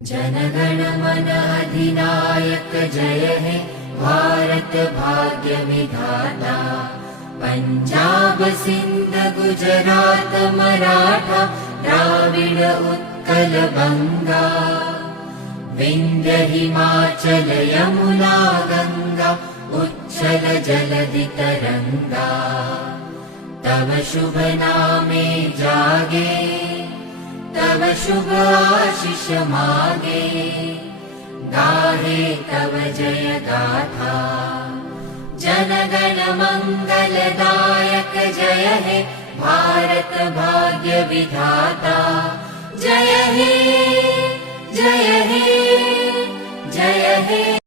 जनगण मन अधिनायक जय हे भारत भाग्य विधाता। पंजाब सिंध गुजरात मराठा द्राविड उत्कल बंगा। विंध्य हिमाचल यमुना गंगा उच्चल जलधि तरंगा। तव शुभ नामे जागे तव शुभ आशीष मागे। गाहे तव जय गाथा जनगण मंगलदायक जय हे भारत भाग्य विधाता। जय हे जय हे जय हे।